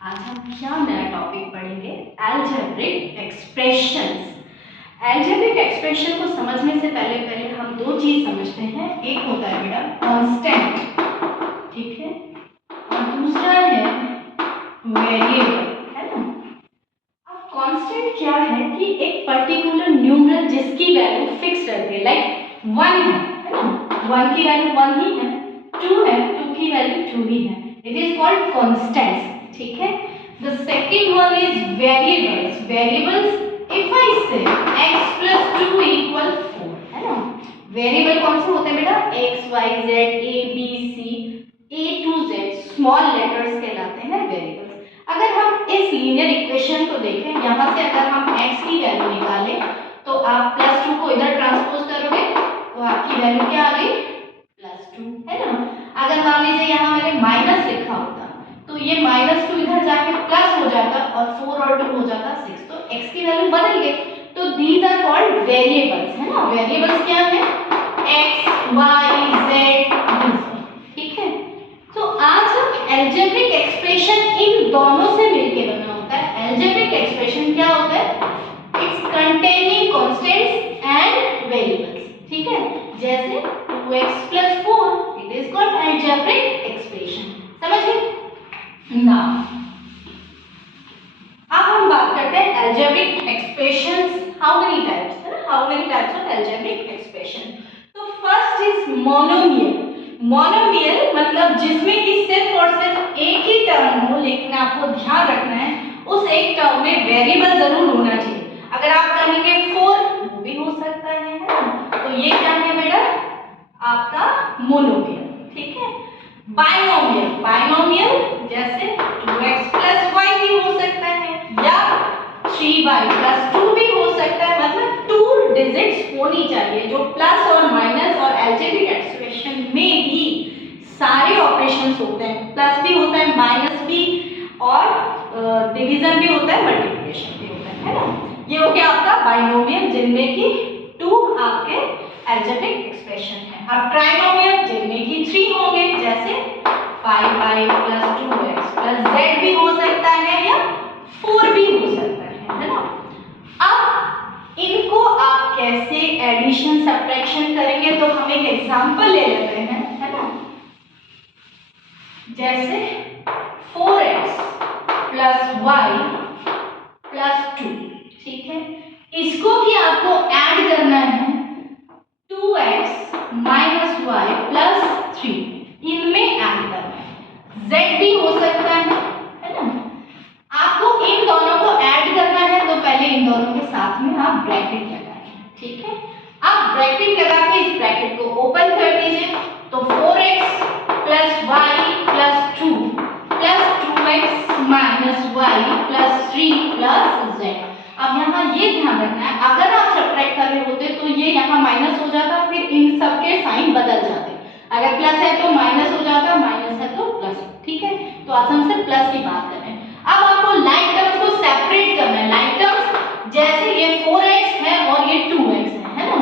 आज हम क्या नया टॉपिक पढ़ेंगे? Algebraic expressions. अलजेब्रिक एक्सप्रेशन को समझने से पहले हम दो चीज समझते हैं। एक होता है बेटा कांस्टेंट, ठीक है, और दूसरा है वेरिएबल, है ना। अब कांस्टेंट क्या है कि एक पर्टिकुलर न्यूमरल जिसकी वैल्यू फिक्स रहती है, लाइक 1 है ना, 1 की वैल्यू 1 ही है, 2 है, 2 की वैल्यू 2 ही है। इट इज कॉल्ड कांस्टेंट्स, ठीक है। The second one is variables. Variables, if I say x plus 2 equal 4, है ना। वेरिएबल कौन से होते हैं बेटा? x, y, z, a, b, c, a to z small letters कहलाते हैं वेरिएबल्स। अगर हम इस लीनियर इक्वेशन को देखें, यहाँ से अगर हम x की वैल्यू निकालें तो आप प्लस 2 को इधर ट्रांसपोज करोगे तो आपकी वैल्यू क्या आ गई? प्लस 2, है ना। अगर मान लीजिए यहाँ मैंने माइनस लिखा होता तो ये -2 इधर जाके प्लस हो जाता और 4 और 2 हो जाता 6, तो x की वैल्यू बदल गई। तो दीज आर कॉल्ड वेरिएबल्स, है ना। वेरिएबल्स क्या है? x, y, z, ठीक है। तो आज हम अलजेब्रिक एक्सप्रेशन इन दोनों से मिलके बना होता है। अलजेब्रिक एक्सप्रेशन क्या होता है? It's containing constants and variables, ठीक है। जैसे 2x + 4 it is called algebraic expression. समझ गए ना। अब हम बात करते हैं algebraic expressions. How many types, है ना, how many types of algebraic expression. तो फर्स्ट इज मोनोमियल। मोनोमियल मतलब जिसमें कि सिर्फ और सिर्फ एक ही टर्म हो, लेकिन आपको ध्यान रखना है उस एक टर्म में वेरिएबल जरूर होना चाहिए। अगर आप कहेंगे 4 वो भी हो सकता है ना। तो ये क्या है बेटा? आपका मोनोमियल, ठीक है। बाइनोमियल, बाइनोमियल जैसे 2x + y भी हो सकता है या 3y + 2 भी हो सकता है। मतलब 2 डिजिट्स होनी चाहिए जो प्लस और माइनस और अलजेब्रिक एक्सप्रेशन में भी सारे ऑपरेशंस होते हैं। प्लस भी होता है, माइनस भी, और डिवीजन भी होता है, मल्टीप्लिकेशन भी होता है ना। ये हो गया आपका बाइनोमियल जिनमें कि 2 आपके अलजेब्रिक एक्सप्रेशन है। अब ट्राइनोमियल जिनमें कि 3 होंगे, जैसे 5y + 2x + z भी हो सकता है या 4 भी हो सकता है ना। अब इनको आप कैसे एडिशन सब्ट्रैक्शन करेंगे तो हम एक एग्जांपल ले लेते हैं, है ना। जैसे 4x + y + 2, ठीक है। इसको भी आपको ऐड करना है 2x - y + 3, इनमें ऐड करना है। z भी हो सकता है ना। आपको इन दोनों को ऐड करना है तो पहले इन दोनों के साथ में आप ब्रैकेट लगाएंगे, ठीक है। अब ब्रैकेट लगा के इस ब्रैकेट को ओपन कर दीजिए तो 4x + y + 2 + 2x - y + 3 + z। अब यहाँ ये ध्यान रखना है, अगर आप सब्ट्रैक्ट कर रहे होते तो ये यहाँ माइनस हो जाता, फिर इन सब के साइन बदल जाते। अगर प्लस है तो माइनस हो जाता, माइनस है तो प्लस, ठीक है। तो आज हम सिर्फ प्लस की बात कर रहे हैं। अब आपको लाइक टर्म्स को सेपरेट करना है। लाइक टर्म्स जैसे ये 4x है और ये 2x है ना।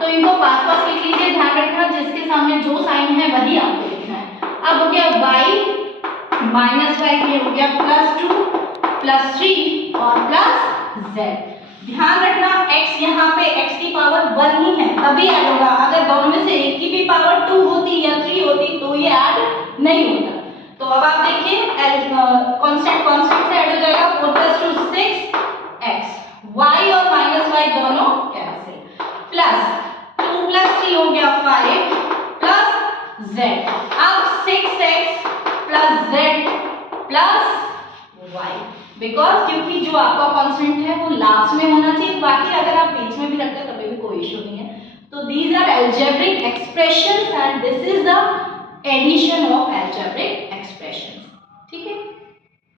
तो इनको पास पास लिख लीजिए, ध्यान रखना जिसके सामने जो साइन है वही आपको लिखना है। अब हो गया y -y, ये हो गया +2 + 3 और +z। ध्यान रखना x यहाँ पे x की पावर 1 ही है तभी ऐड होगा। अगर दोनों में से एक की भी पावर 2 होती या 3 होती तो ये ऐड नहीं होता। तो अब आप देखिए कांस्टेंट कांस्टेंट से ऐड हो जाएगा। 4 + 2 6x, y और -y दोनों कैंसिल, +2 + 3 हो गया 5 + z। अब 6x + z + y, बिकॉज क्योंकि जो आपका कांस्टेंट है वो लास्ट में होना चाहिए, बाकी अगर आप बीच में भी रखते हैं तभी भी कोई इशू नहीं है। तो these are algebraic expressions and this is the addition of algebraic expressions.